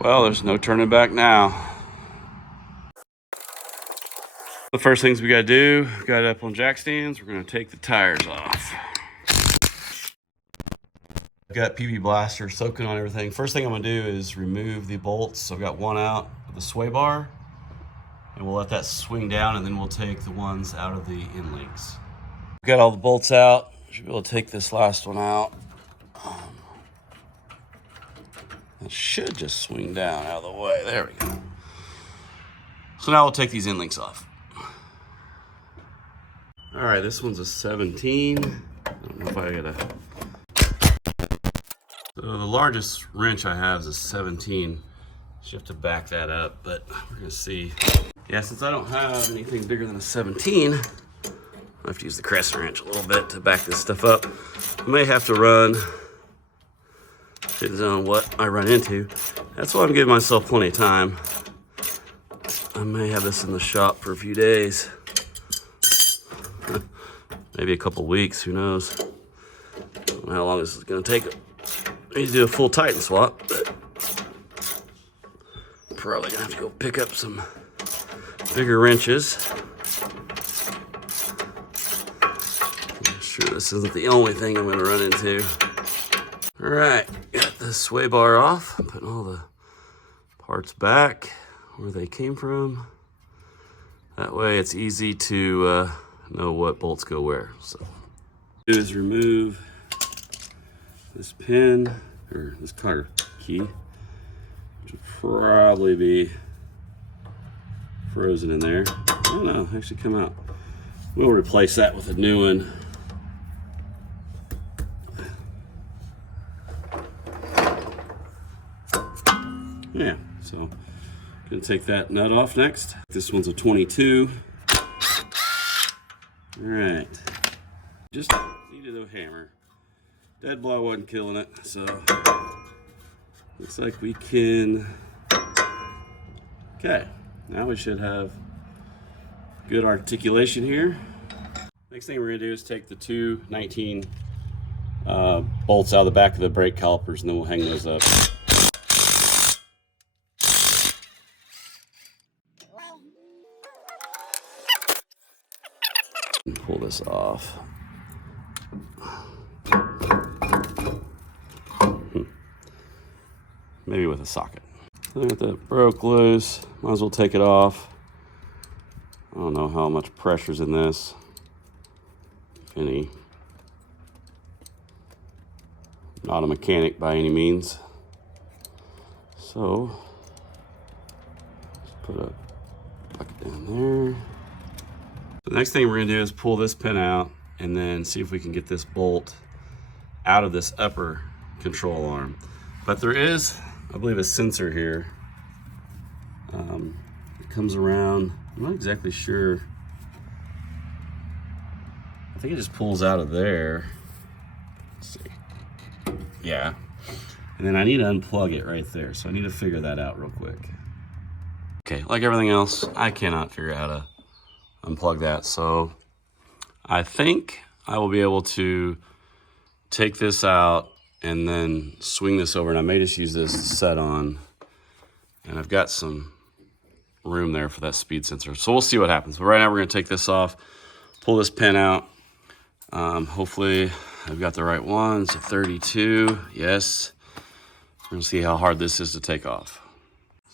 Well, there's no turning back now. The first things we gotta do, we got it up on jack stands, we're gonna take the tires off. I've got PB Blaster soaking on everything. First thing I'm gonna do is remove the bolts. So I've got one out of the sway bar, and we'll let that swing down, and then we'll take the ones out of the end links. We've got all the bolts out. Should be able to take this last one out. It should just swing down out of the way. There we go. So now we'll take these end links off. All right, this one's a 17. I don't know if I gotta. So the largest wrench I have is a 17. So you have to back that up, but we're gonna see. Yeah, since I don't have anything bigger than a 17, I have to use the crescent wrench a little bit to back this stuff up. I may have to run. Depends on what I run into. That's why I'm giving myself plenty of time. I may have this in the shop for a few days. Maybe a couple weeks, who knows. I don't know how long this is gonna take. I need to do a full Titan swap, but probably gonna have to go pick up some bigger wrenches. I'm sure this isn't the only thing I'm gonna run into. All right, got the sway bar off. I'm putting all the parts back where they came from. That way it's easy to know what bolts go where. So, do is remove this pin, or this car key, which will probably be frozen in there. Oh no, actually come out. We'll replace that with a new one. Yeah, so gonna take that nut off next. This one's a 22. All right, just needed a hammer. Dead blow wasn't killing it, so looks like we can. Okay, now we should have good articulation here. Next thing we're gonna do is take the two 19 bolts out of the back of the brake calipers, and then we'll hang those up. Pull this off. Maybe with a socket. I got that broke loose. Might as well take it off. I don't know how much pressure's in this, if any. Not a mechanic by any means. So, just put a bucket down there. The next thing we're gonna do is pull this pin out and then see if we can get this bolt out of this upper control arm. But there is, I believe, a sensor here. It comes around, I'm not exactly sure. I think it just pulls out of there. Let's see. Yeah. And then I need to unplug it right there. So I need to figure that out real quick. Okay, like everything else, I cannot figure out how to unplug that. So I think I will be able to take this out and then swing this over, and I may just use this set on, and I've got some room there for that speed sensor. So we'll see what happens. But right now we're gonna take this off, pull this pin out. Hopefully I've got the right one. It's a 32, yes. We're gonna see how hard this is to take off.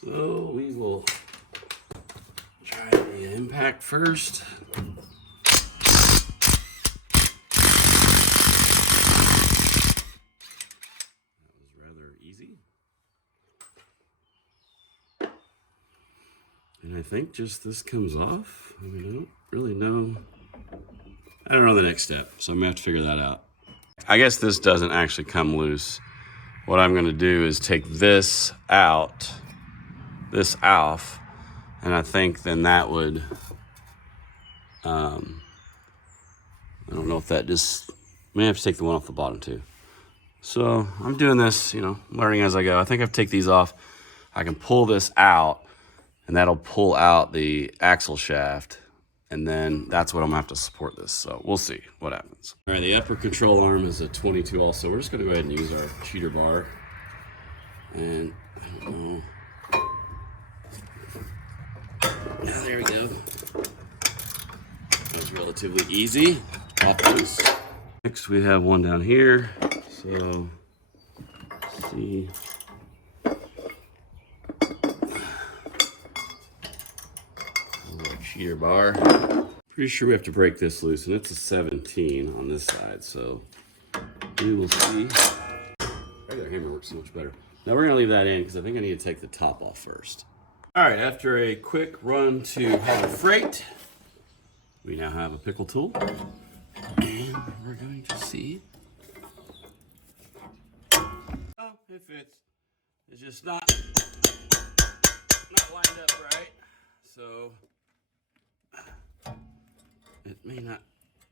So we will try the impact first. And I think just this comes off. I mean, I don't really know. I don't know the next step, so I'm gonna have to figure that out. I guess this doesn't actually come loose. What I'm gonna do is take this out, this off, and I think then that would, I don't know if that just, may have to take the one off the bottom too. So I'm doing this, you know, learning as I go. I think I have to take these off. I can pull this out, and that'll pull out the axle shaft, and then that's what I'm gonna have to support this. So we'll see what happens. All right, the upper control arm is a 22 also. We're just gonna go ahead and use our cheater bar. And I don't know, relatively easy. Pop loose. Next we have one down here. So let's see. A little cheater bar. Pretty sure we have to break this loose, and it's a 17 on this side, so we will see. Regular hammer works so much better. Now we're gonna leave that in because I think I need to take the top off first. All right, after a quick run to Harbor Freight, we now have a pickle tool, and we're going to see. Oh, it fits. It's just not lined up right, so it may not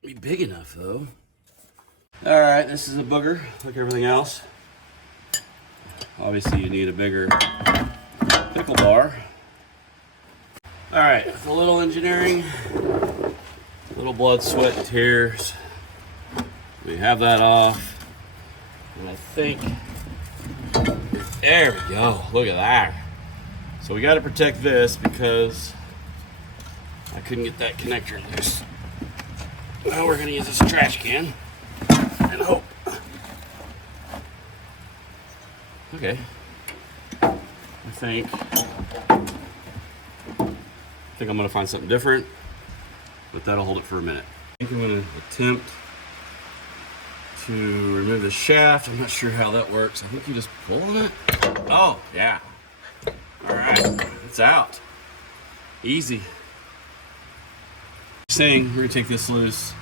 be big enough though. All right, this is a booger like everything else. Obviously you need a bigger pickle bar. All right, with a little engineering, a little blood, sweat, and tears, we have that off. And I think, there we go, look at that. So we gotta protect this because I couldn't get that connector loose. Now we're gonna use this trash can and hope. Okay, I think I'm gonna find something different, but that'll hold it for a minute. I think I'm gonna attempt to remove the shaft. I'm not sure how that works. I think you just pull on it. Oh, yeah. All right, it's out. Easy. Saying we're gonna take this loose.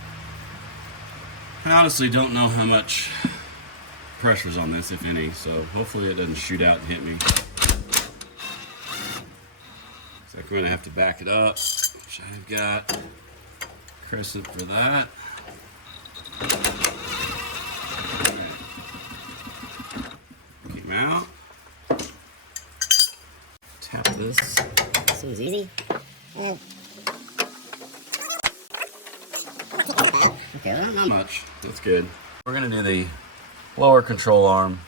I honestly don't know how much pressure's on this, if any, so hopefully it doesn't shoot out and hit me. Looks like we're gonna have to back it up, which I've got crescent for that. Came out. Tap this. Seems easy. Okay, not much. That's good. We're gonna do the lower control arm.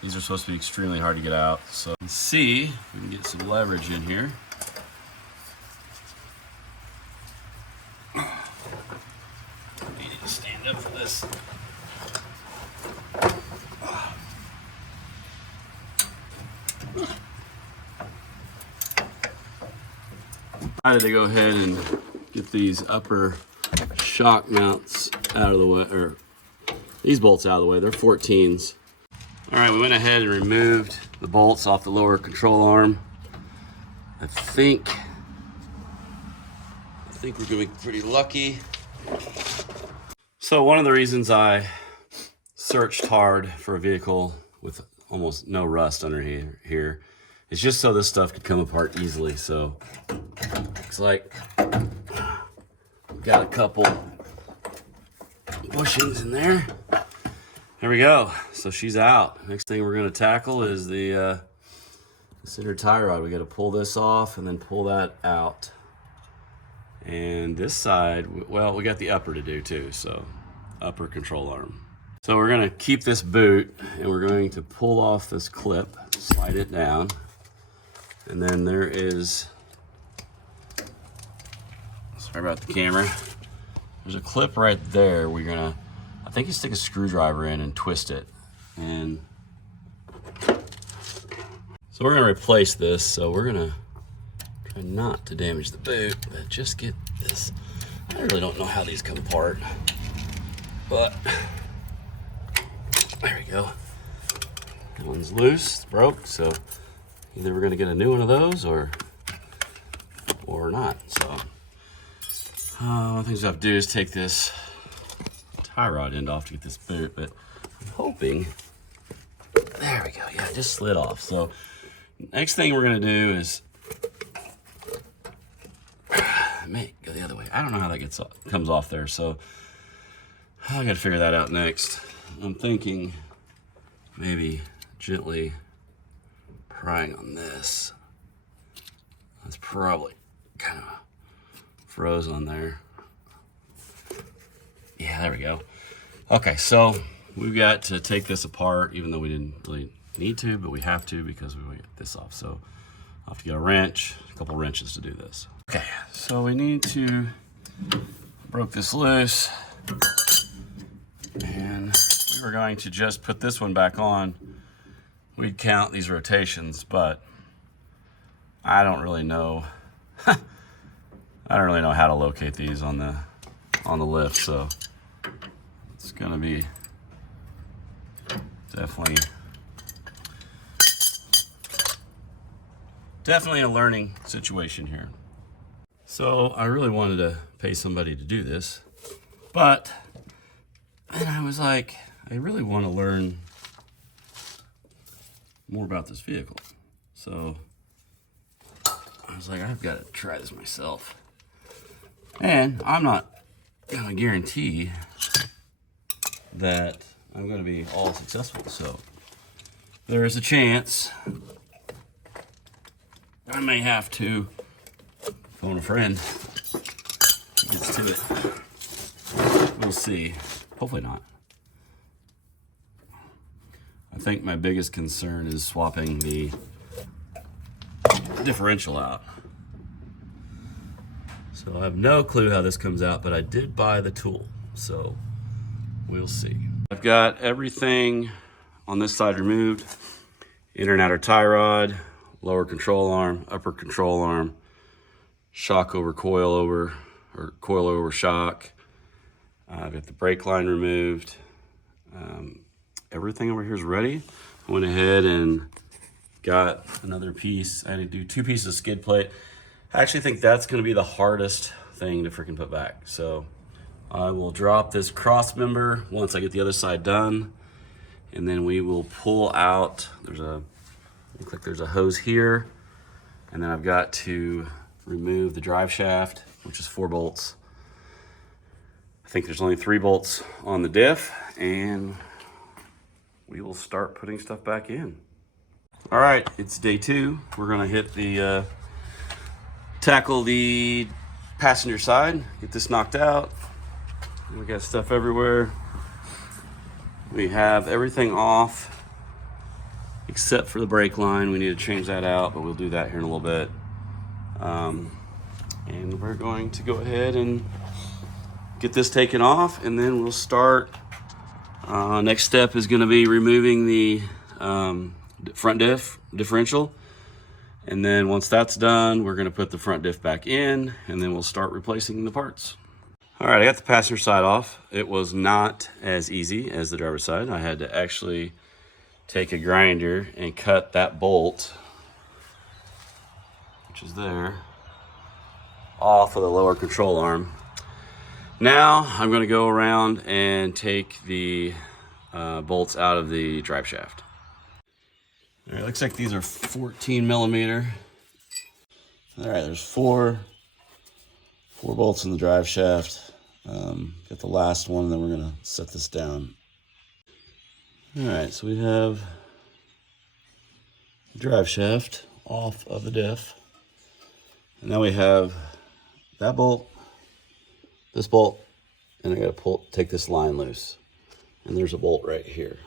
These are supposed to be extremely hard to get out. So let's see if we can get some leverage in here. I need to stand up for this. I had to go ahead and get these upper shock mounts out of the way, or these bolts out of the way. They're 14s. All right, we went ahead and removed the bolts off the lower control arm. I think we're gonna be pretty lucky. So one of the reasons I searched hard for a vehicle with almost no rust under here is just so this stuff could come apart easily. So looks like we've got a couple bushings in there. There we go. So she's out. Next thing we're going to tackle is the center tie rod. We got to pull this off and then pull that out. And this side, well, we got the upper to do too. So upper control arm. So we're going to keep this boot and we're going to pull off this clip, slide it down. And then there is, sorry about the camera. There's a clip right there. We're gonna, I think you stick a screwdriver in and twist it. And so we're gonna replace this. So we're gonna try not to damage the boot, but just get this. I really don't know how these come apart, but there we go. That one's loose, it's broke. So either we're gonna get a new one of those or not. So one of the things we have to do is take this tie rod end off to get this boot, but I'm hoping, there we go, yeah, it just slid off. So next thing we're gonna do is, may go the other way. I don't know how that comes off there, so I gotta figure that out next. I'm thinking maybe gently prying on this. That's probably kind of froze on there. Yeah, there we go. Okay, so we've got to take this apart, even though we didn't really need to, but we have to because we want to get this off. So I'll have to get a wrench, a couple wrenches to do this. Okay, so we need to broke this loose, and we were going to just put this one back on. We'd count these rotations, but I don't really know. I don't really know how to locate these on the lift, so it's gonna be definitely a learning situation here. So I really wanted to pay somebody to do this, but then I was like, I really want to learn more about this vehicle. So I was like, I've got to try this myself. And I'm not gonna guarantee that I'm gonna be all successful. So there is a chance I may have to phone a friend who gets to it. We'll see. Hopefully not. I think my biggest concern is swapping the differential out. So I have no clue how this comes out, but I did buy the tool, so we'll see. I've got everything on this side removed. Inner and outer tie rod, lower control arm, upper control arm, shock over coil over, or coil over shock. I've got the brake line removed. Everything over here is ready. I went ahead and got another piece. I had to do 2 pieces of skid plate. I actually think that's gonna be the hardest thing to freaking put back. So I will drop this cross member once I get the other side done, and then we will pull out, looks like there's a hose here, and then I've got to remove the drive shaft, which is 4 bolts. I think there's only 3 bolts on the diff, and we will start putting stuff back in. All right, it's day 2. We're gonna hit the, tackle the passenger side, get this knocked out. We got stuff everywhere. We have everything off except for the brake line. We need to change that out, but we'll do that here in a little bit. And we're going to go ahead and get this taken off, and then we'll start. Next step is going to be removing the front differential. And then once that's done, we're gonna put the front diff back in, and then we'll start replacing the parts. All right, I got the passenger side off. It was not as easy as the driver's side. I had to actually take a grinder and cut that bolt, which is there, off of the lower control arm. Now I'm gonna go around and take the bolts out of the drive shaft. All right, looks like these are 14 millimeter. All right, there's four bolts in the drive shaft. Got the last one, and then we're gonna set this down. All right, so we have the drive shaft off of the diff. And now we have that bolt, this bolt, and I gotta take this line loose. And there's a bolt right here.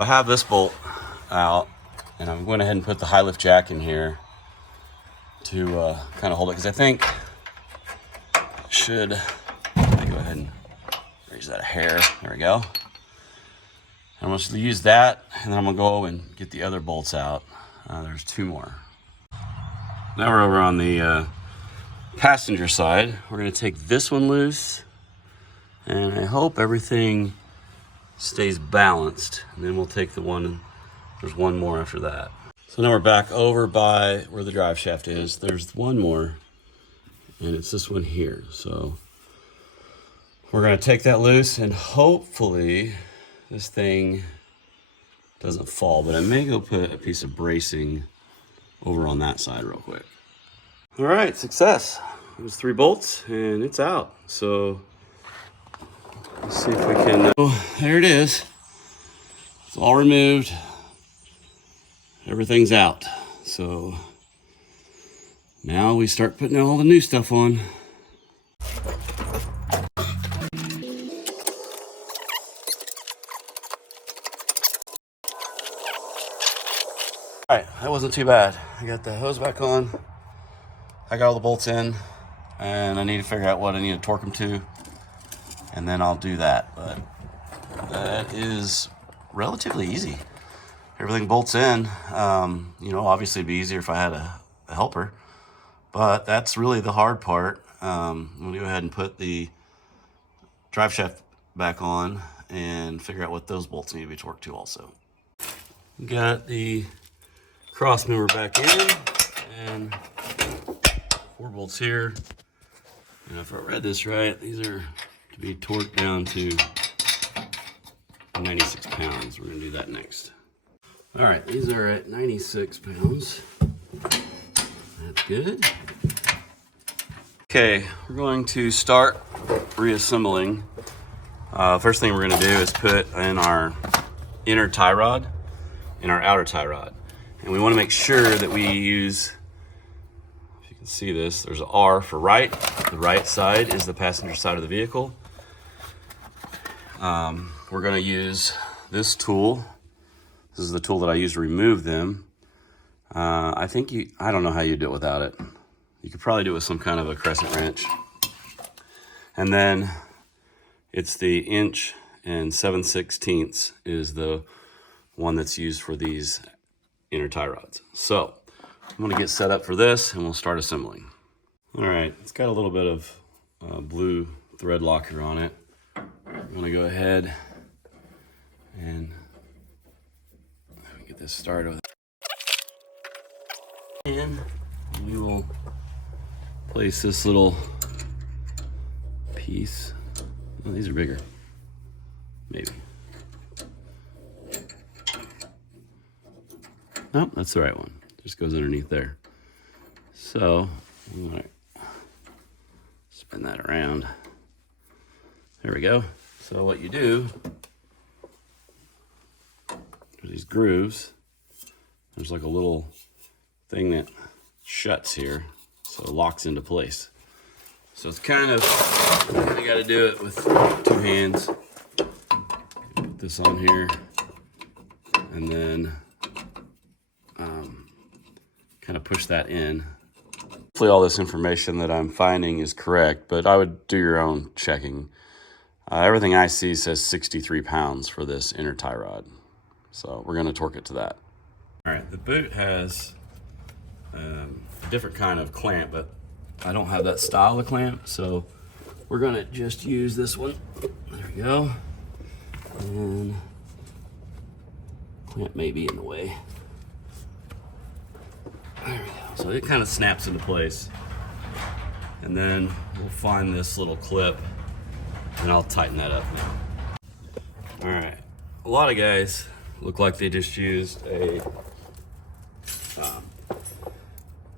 I have this bolt out, and I'm going ahead and put the high lift jack in here to kind of hold it, because I think let me go ahead and raise that a hair. There we go. I'm going to use that, and then I'm going to go and get the other bolts out. There's 2 more. Now we're over on the passenger side. We're going to take this one loose, and I hope everything stays balanced, and then we'll take the one. There's 1 more after that. So now we're back over by where the drive shaft is. There's 1 more, and it's this one here. So we're gonna take that loose, and hopefully this thing doesn't fall, but I may go put a piece of bracing over on that side real quick. All right, success. There's 3 bolts, and it's out. So let's see if we can, oh, there it is. It's all removed. Everything's out. So now we start putting all the new stuff on. All right, that wasn't too bad. I got the hose back on. I got all the bolts in. and I need to figure out what I need to torque them to, and then I'll do that. But that is relatively easy. Everything bolts in. You know, obviously it'd be easier if I had a helper, but that's really the hard part. I'm gonna go ahead and put the drive shaft back on and figure out what those bolts need to be torqued to also. Got the cross member back in and 4 bolts here. And if I read this right, these are to be torqued down to 96 pounds. We're gonna do that next. All right, these are at 96 pounds. That's good. Okay, we're going to start reassembling. First thing we're gonna do is put in our inner tie rod and our outer tie rod. And we wanna make sure that we use, if you can see this, there's an R for right. The right side is the passenger side of the vehicle. We're gonna use this tool. This is the tool that I use to remove them. I don't know how you do it without it. You could probably do it with some kind of a crescent wrench. And then it's the 1 7/16 is the one that's used for these inner tie rods. So I'm gonna get set up for this and we'll start assembling. All right, it's got a little bit of blue thread locker on it. I'm gonna go ahead and get this started with it. And we will place this little piece. Oh, these are bigger, maybe. Nope, that's the right one. Just goes underneath there. So I'm gonna spin that around. There we go. So what you do, there's these grooves. There's like a little thing that shuts here, so it locks into place. So it's kind of, I gotta do it with 2 hands. Put this on here, and then kind of push that in. Hopefully all this information that I'm finding is correct, but I would do your own checking. Everything I see says 63 pounds for this inner tie rod. So we're gonna torque it to that. All right, the boot has a different kind of clamp, but I don't have that style of clamp, so we're gonna just use this one. There we go. And clamp may be in the way. There we go. So it kind of snaps into place. And then we'll find this little clip and I'll tighten that up now. All right, a lot of guys look like they just used a,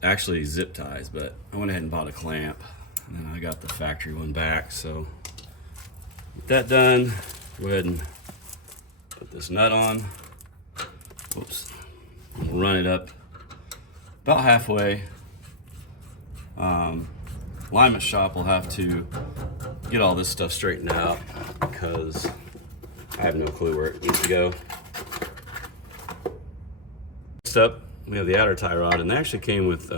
actually zip ties, but I went ahead and bought a clamp and then I got the factory one back. So with that done, go ahead and put this nut on. Whoops. We'll run it up about halfway. Alignment shop will have to get all this stuff straightened out because I have no clue where it needs to go. Next up, we have the outer tie rod, and they actually came with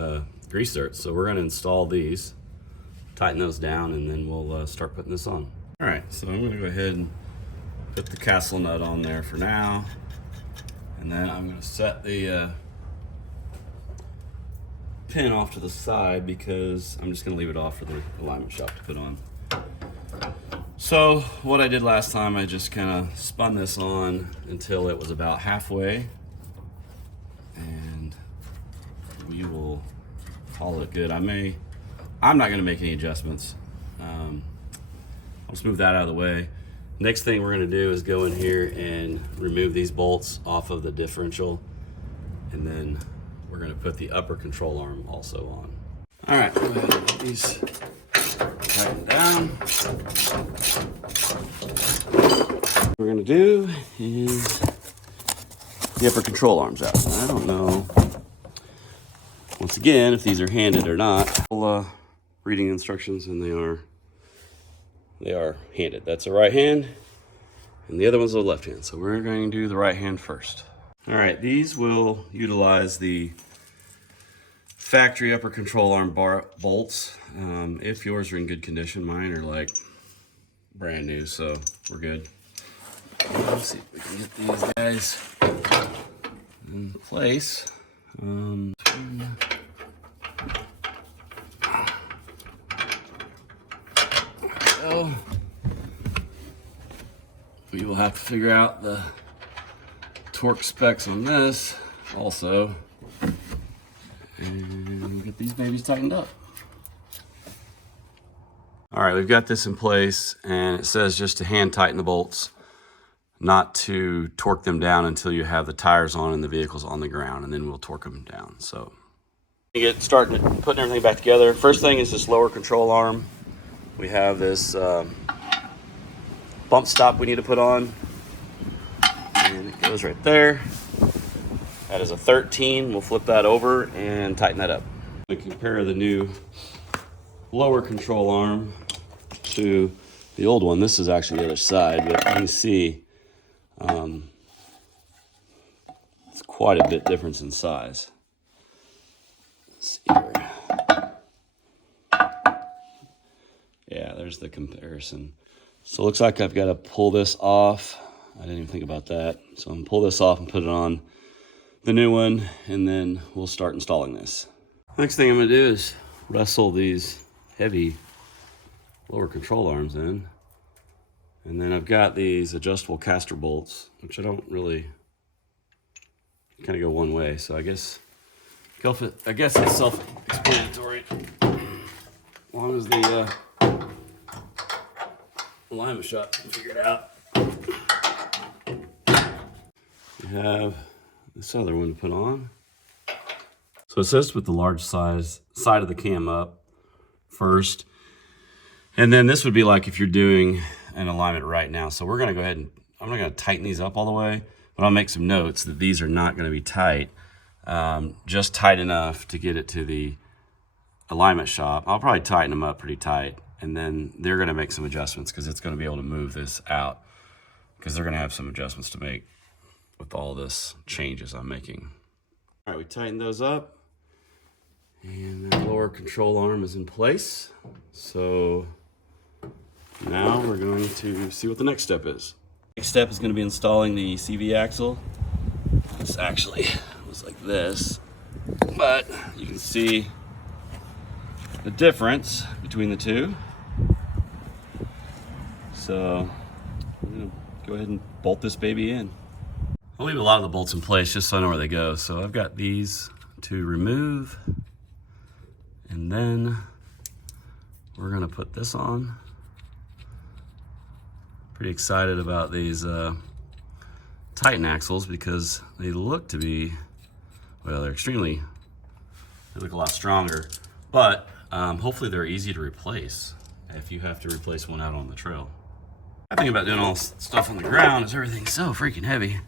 grease zerks, so we're gonna install these, tighten those down, and then we'll start putting this on. All right, so I'm gonna go ahead and put the castle nut on there for now, and then I'm gonna set the pin off to the side because I'm just gonna leave it off for the alignment shop to put on. So what I did last time, I just kind of spun this on until it was about halfway, and we will call it good. I'm not gonna make any adjustments. I'll just move that out of the way. Next thing we're gonna do is go in here and remove these bolts off of the differential, and then we're gonna put the upper control arm also on. All right, go ahead and put these tighten down. What we're gonna do is the upper control arms out. I don't know, once again, if these are handed or not. Reading instructions, and they are handed. That's a right hand, and the other one's a left hand. So we're going to do the right hand first. All right, these will utilize the factory upper control arm bar bolts. If yours are in good condition, mine are like brand new, so we're good. Let's see if we can get these guys in place. So we will have to figure out the torque specs on this also, and we'll get these babies tightened up. All right, we've got this in place, and it says just to hand tighten the bolts, not to torque them down until you have the tires on and the vehicle's on the ground, and then we'll torque them down. So you get starting putting everything back together. First thing is this lower control arm. We have this bump stop we need to put on, and it goes right there. That is a 13. We'll flip that over and tighten that up. We compare the new lower control arm to the old one. This is actually the other side, but you can see it's quite a bit difference in size. Let's see here. Yeah, there's the comparison. So it looks like I've got to pull this off. I didn't even think about that. So I'm gonna pull this off and put it on the new one, and then we'll start installing this. Next thing I'm gonna do is wrestle these heavy lower control arms in. And then I've got these adjustable caster bolts, which I don't really kind of go one way. So I guess it's self-explanatory. As long as the alignment shop can figure it out. We have this other one to put on. So it says to put the large size side of the cam up first. And then this would be like if you're doing an alignment right now. So we're gonna go ahead and, I'm not gonna tighten these up all the way, but I'll make some notes that these are not gonna be tight, just tight enough to get it to the alignment shop. I'll probably tighten them up pretty tight, and then they're gonna make some adjustments because it's gonna be able to move this out, because they're gonna have some adjustments to make with all this changes I'm making. All right, we tightened those up, and that lower control arm is in place. So now we're going to see what the next step is. Next step is going to be installing the CV axle. This actually was like this, but you can see the difference between the two. So I'm going to go ahead and bolt this baby in. I'll leave a lot of the bolts in place just so I know where they go. So I've got these to remove, and then we're going to put this on. Pretty excited about these Titan axles because they look to be, well, they look a lot stronger, but hopefully they're easy to replace if you have to replace one out on the trail. The thing about doing all this stuff on the ground is everything's so freaking heavy.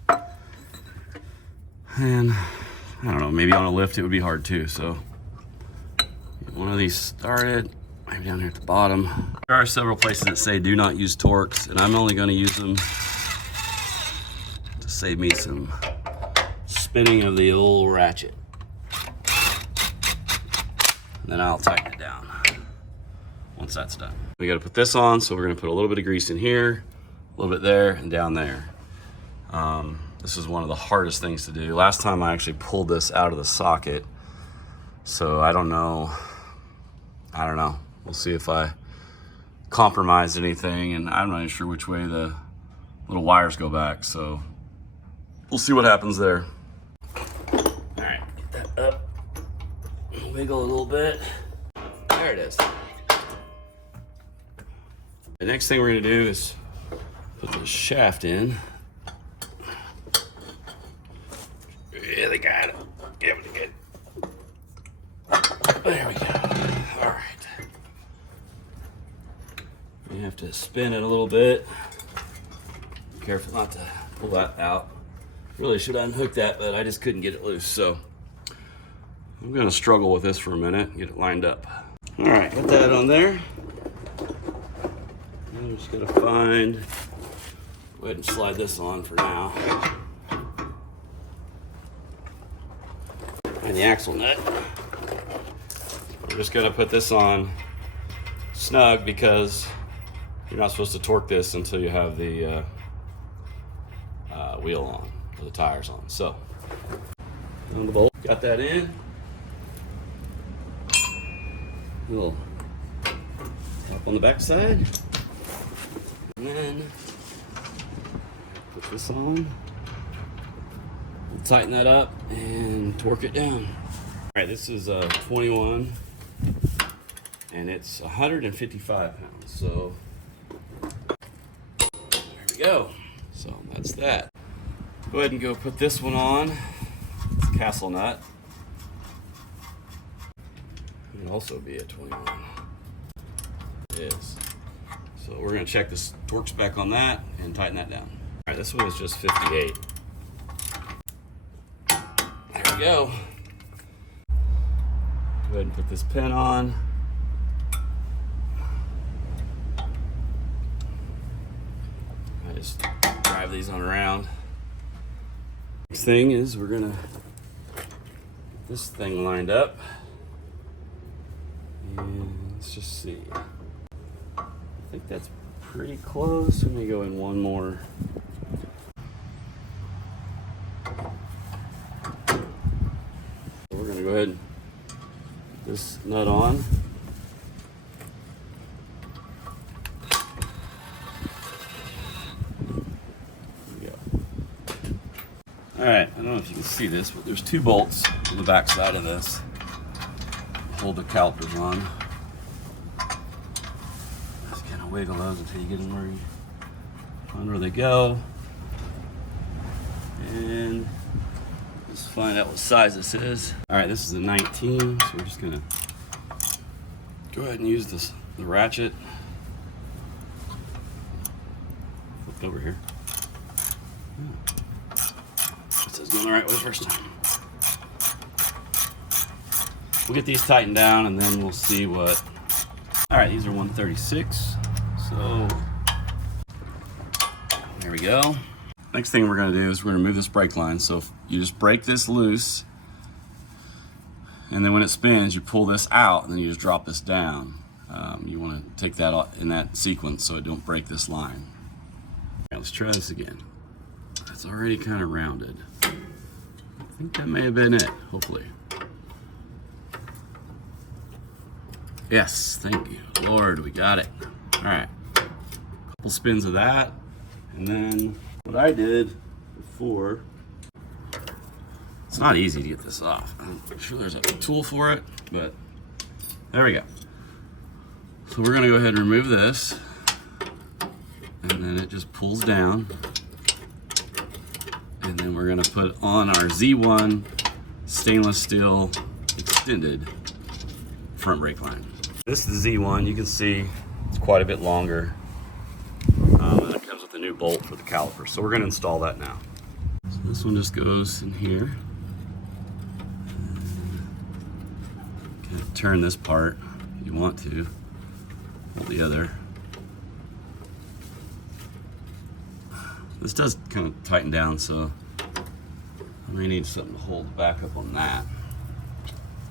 And I don't know, maybe on a lift it would be hard too, so get one of these started. Maybe down here at the bottom. There are several places that say do not use Torx, and I'm only going to use them to save me some spinning of the old ratchet. And then I'll tighten it down once that's done. We got to put this on, so we're going to put a little bit of grease in here, a little bit there, and down there. This is one of the hardest things to do. Last time I actually pulled this out of the socket, so I don't know. We'll see if I compromised anything, and I'm not even sure which way the little wires go back, so we'll see what happens there. All right, get that up, wiggle a little bit. There it is. The next thing we're gonna do is put the shaft in. Really got it. Yeah, we good. There we go. All right. You have to spin it a little bit. Be careful not to pull that out. Really should unhook that, but I just couldn't get it loose. So I'm gonna struggle with this for a minute and get it lined up. All right, got that on there. I'm just gonna go ahead and slide this on for now. Find the axle nut. We're just gonna put this on snug because you're not supposed to torque this until you have the wheel on, or the tires on. So, on the bolt, got that in. Little tap on the back side. And then put this on. We'll tighten that up and torque it down. All right, this is a 21 and it's 155 pounds. So there we go. So that's that. Go ahead and go put this one on. It's a castle nut. It can also be a 21. It is. So we're gonna check this torque spec on that and tighten that down. All right, this one is just 58. There we go. Go ahead and put this pin on. I just drive these on around. Next thing is we're gonna get this thing lined up. And let's just see. I think that's pretty close. Let me go in one more. We're gonna go ahead and put this nut on. All right, I don't know if you can see this, but there's 2 bolts on the back side of this. Hold the calipers on. Just kind of wiggle those until you get them where they go. And just find out what size this is. All right, this is a 19, so we're just gonna go ahead and use the ratchet. Flipped over here. Going the right way first time. We'll get these tightened down and then we'll see what. All right, these are 136. So there we go. Next thing we're gonna do is we're gonna move this brake line. So if you just break this loose, and then when it spins, you pull this out and then you just drop this down. You wanna take that in that sequence so it don't break this line. All right, let's try this again. It's already kind of rounded. I think that may have been it, hopefully. Yes, thank you. Lord, we got it. All right, couple spins of that. And then what I did before, it's not easy to get this off. I'm sure there's a tool for it, but there we go. So we're gonna go ahead and remove this. And then it just pulls down. And then we're gonna put on our Z1 stainless steel extended front brake line. This is the Z1, you can see it's quite a bit longer. And it comes with a new bolt for the caliper. So we're gonna install that now. So this one just goes in here. Kind of turn this part if you want to, hold the other. This does kind of tighten down, so I may need something to hold back up on that.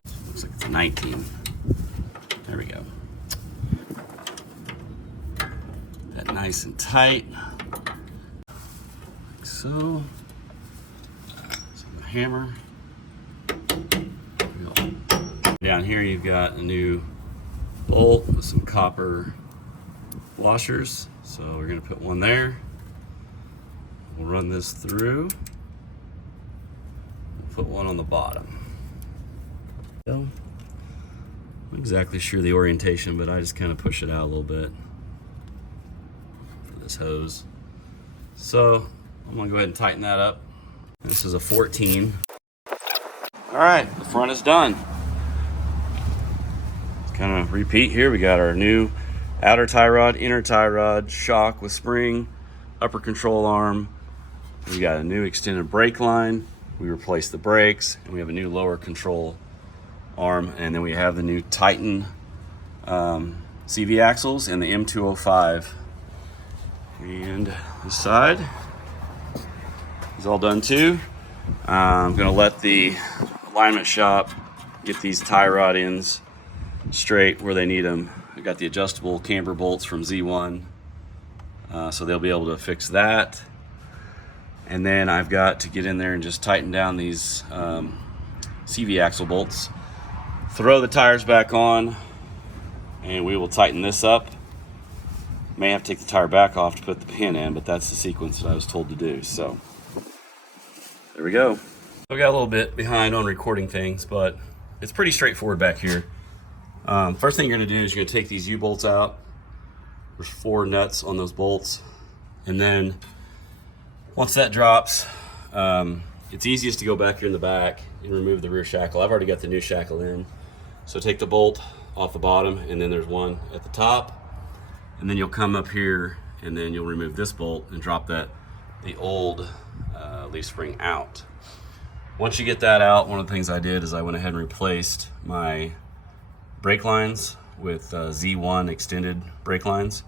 So it looks like it's a 19. There we go. That nice and tight, like so. So the hammer. Down here you've got a new bolt with some copper washers. So we're gonna put one there. We'll run this through. We'll put one on the bottom. I'm not exactly sure the orientation, but I just kind of push it out a little bit for this hose. So I'm gonna go ahead and tighten that up. This is a 14. All right, the front is done. Let's kind of repeat here. We got our new outer tie rod, inner tie rod, shock with spring, upper control arm. We got a new extended brake line. We replaced the brakes, and we have a new lower control arm, and then we have the new Titan CV axles and the M205. And this side is all done too. I'm gonna let the alignment shop get these tie rod ends straight where they need them. I got the adjustable camber bolts from Z1, so they'll be able to fix that. And then I've got to get in there and just tighten down these CV axle bolts, throw the tires back on, and we will tighten this up. May have to take the tire back off to put the pin in, but that's the sequence that I was told to do. So there we go. I got a little bit behind on recording things, but it's pretty straightforward back here. First thing you're gonna do is you're gonna take these U-bolts out. There's 4 nuts on those bolts. And then once that drops, it's easiest to go back here in the back and remove the rear shackle. I've already got the new shackle in. So take the bolt off the bottom, and then there's one at the top. And then you'll come up here and then you'll remove this bolt and drop the old leaf spring out. Once you get that out, one of the things I did is I went ahead and replaced my brake lines with Z1 extended brake lines.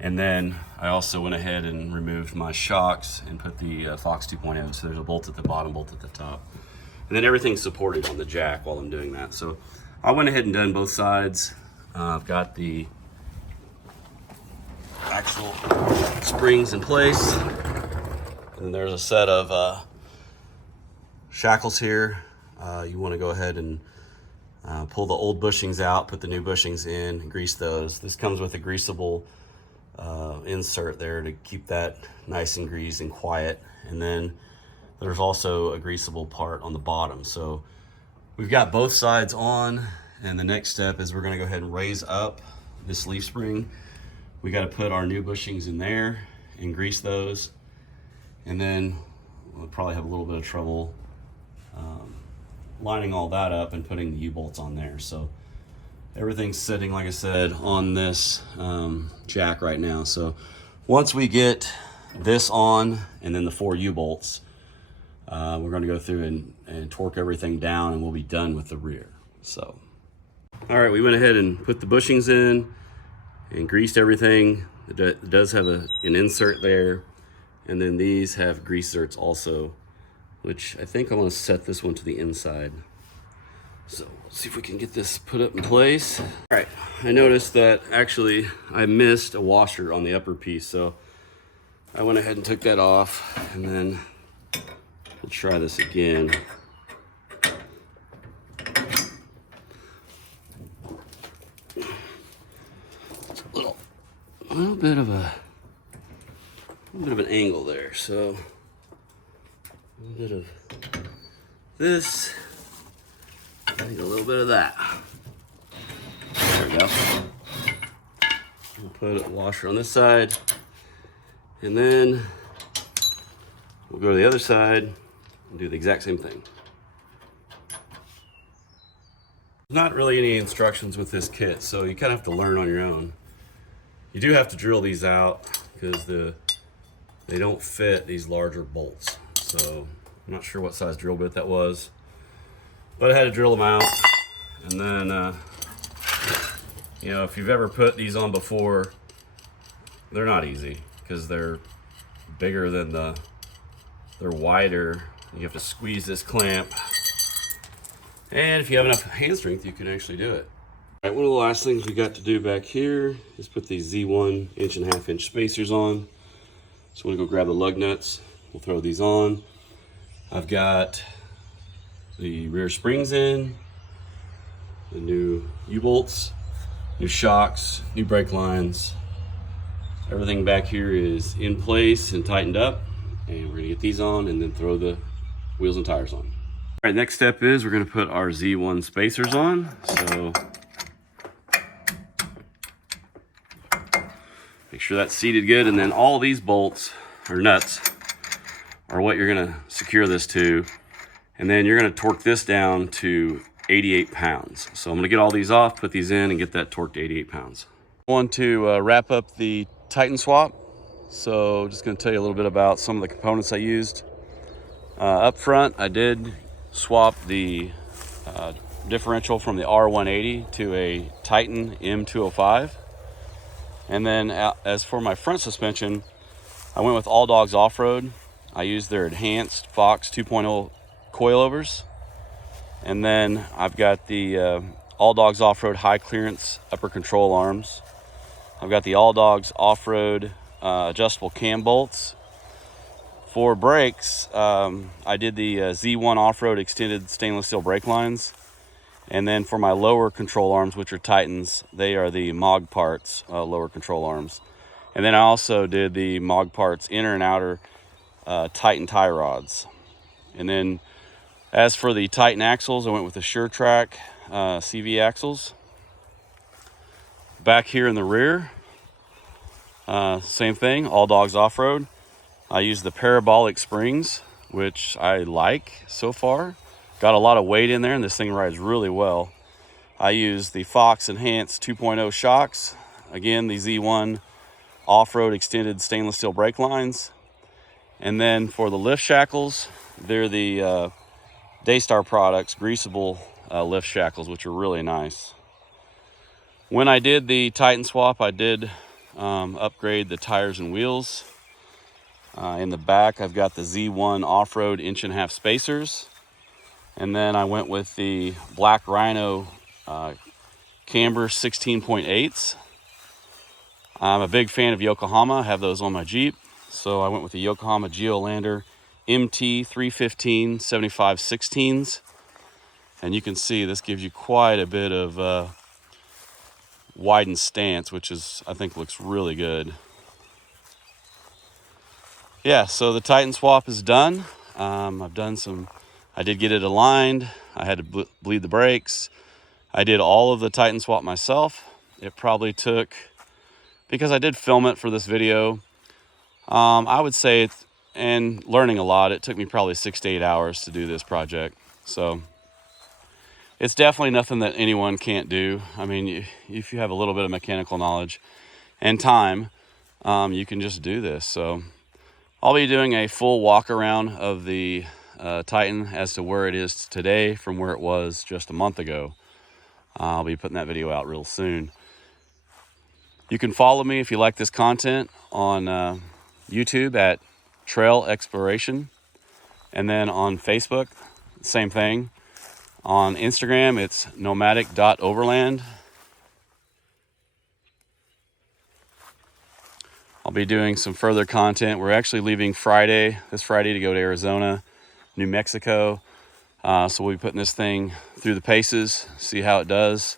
And then I also went ahead and removed my shocks and put the Fox 2.0. So there's a bolt at the bottom, bolt at the top. And then everything's supported on the jack while I'm doing that. So I went ahead and done both sides. I've got the actual springs in place. And there's a set of shackles here. You want to go ahead and pull the old bushings out, put the new bushings in, and grease those. This comes with a greasable insert there to keep that nice and greased and quiet. And then there's also a greasable part on the bottom. So we've got both sides on, and the next step is we're going to go ahead and raise up this leaf spring. We got to put our new bushings in there and grease those, and then we'll probably have a little bit of trouble lining all that up and putting the U-bolts on there. So everything's sitting, like I said, on this jack right now. So once we get this on and then the 4 U-bolts, we're going to go through and torque everything down, and we'll be done with the rear. So all right, we went ahead and put the bushings in and greased everything. It does have an insert there, and then these have grease zerts also, which I think I want to set this one to the inside. So let's see if we can get this put up in place. All right, I noticed that actually I missed a washer on the upper piece, so I went ahead and took that off, and then we'll try this again. It's a little bit of an angle there, so a little bit of this, and a little bit of that. There we go. We'll put a washer on this side, and then we'll go to the other side and do the exact same thing. Not really any instructions with this kit, so you kind of have to learn on your own. You do have to drill these out because they don't fit these larger bolts. So I'm not sure what size drill bit that was, but I had to drill them out. And then, you know, if you've ever put these on before, they're not easy because they're bigger than they're wider. You have to squeeze this clamp. And if you have enough hand strength, you can actually do it. All right, one of the last things we got to do back here is put these Z1 1.5-inch spacers on. So I'm gonna go grab the lug nuts. We'll throw these on. I've got the rear springs in, the new U-bolts, new shocks, new brake lines. Everything back here is in place and tightened up, and we're gonna get these on and then throw the wheels and tires on. All right, next step is we're gonna put our Z1 spacers on. So make sure that's seated good, and then all these bolts or nuts are what you're gonna secure this to, and then you're gonna torque this down to 88 pounds. So I'm gonna get all these off, put these in, and get that torqued to 88 pounds. I want to wrap up the Titan swap, so just gonna tell you a little bit about some of the components I used. Up front, I did swap the differential from the R180 to a Titan M205. And then as for my front suspension, I went with All Dogs Off-Road. I used their enhanced Fox 2.0 coilovers. And then I've got the All Dogs Off-Road high clearance upper control arms. I've got the All Dogs Off-Road adjustable cam bolts. For brakes, I did the Z1 Off-Road extended stainless steel brake lines. And then for my lower control arms, which are Titans, they are the MOG Parts lower control arms. And then I also did the MOG Parts inner and outer Titan tie rods. And then as for the Titan axles, I went with the SureTrack CV axles. Back here in the rear, same thing, All Dogs Off-Road. I used the Parobolic springs, which I like so far. Got a lot of weight in there, and this thing rides really well. I used the Fox Enhanced 2.0 shocks. Again, the Z1 Off-Road extended stainless steel brake lines. And then for the lift shackles, they're the Daystar Products greasable lift shackles, which are really nice. When I did the Titan swap, I did upgrade the tires and wheels. In the back, I've got the Z1 Off-Road 1.5" spacers. And then I went with the Black Rhino Camber 16.8s. I'm a big fan of Yokohama. I have those on my Jeep. So I went with the Yokohama Geolander MT 315 75/16s. And you can see this gives you quite a bit of widened stance, which is, I think, looks really good. Yeah, so the Titan swap is done. I did get it aligned. I had to bleed the brakes. I did all of the Titan swap myself. It probably took, because I did film it for this video, I would say, and learning a lot, it took me probably 6 to 8 hours to do this project. So it's definitely nothing that anyone can't do. I mean, if you have a little bit of mechanical knowledge and time, you can just do this. So I'll be doing a full walk around of the Titan as to where it is today from where it was just a month ago. I'll be putting that video out real soon. You can follow me if you like this content on YouTube at Trail Exploration, and then on Facebook, same thing. On Instagram, it's nomadic.overland. I'll be doing some further content. We're actually leaving this Friday to go to Arizona, New Mexico. So we'll be putting this thing through the paces, see how it does.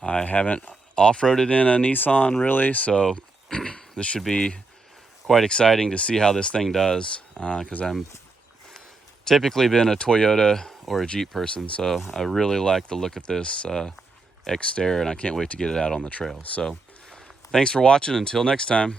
I haven't off-roaded in a Nissan really, so this should be quite exciting to see how this thing does, because I'm typically been a Toyota or a Jeep person, so I really like the look of this Xterra, and I can't wait to get it out on the trail. So thanks for watching. Until next time.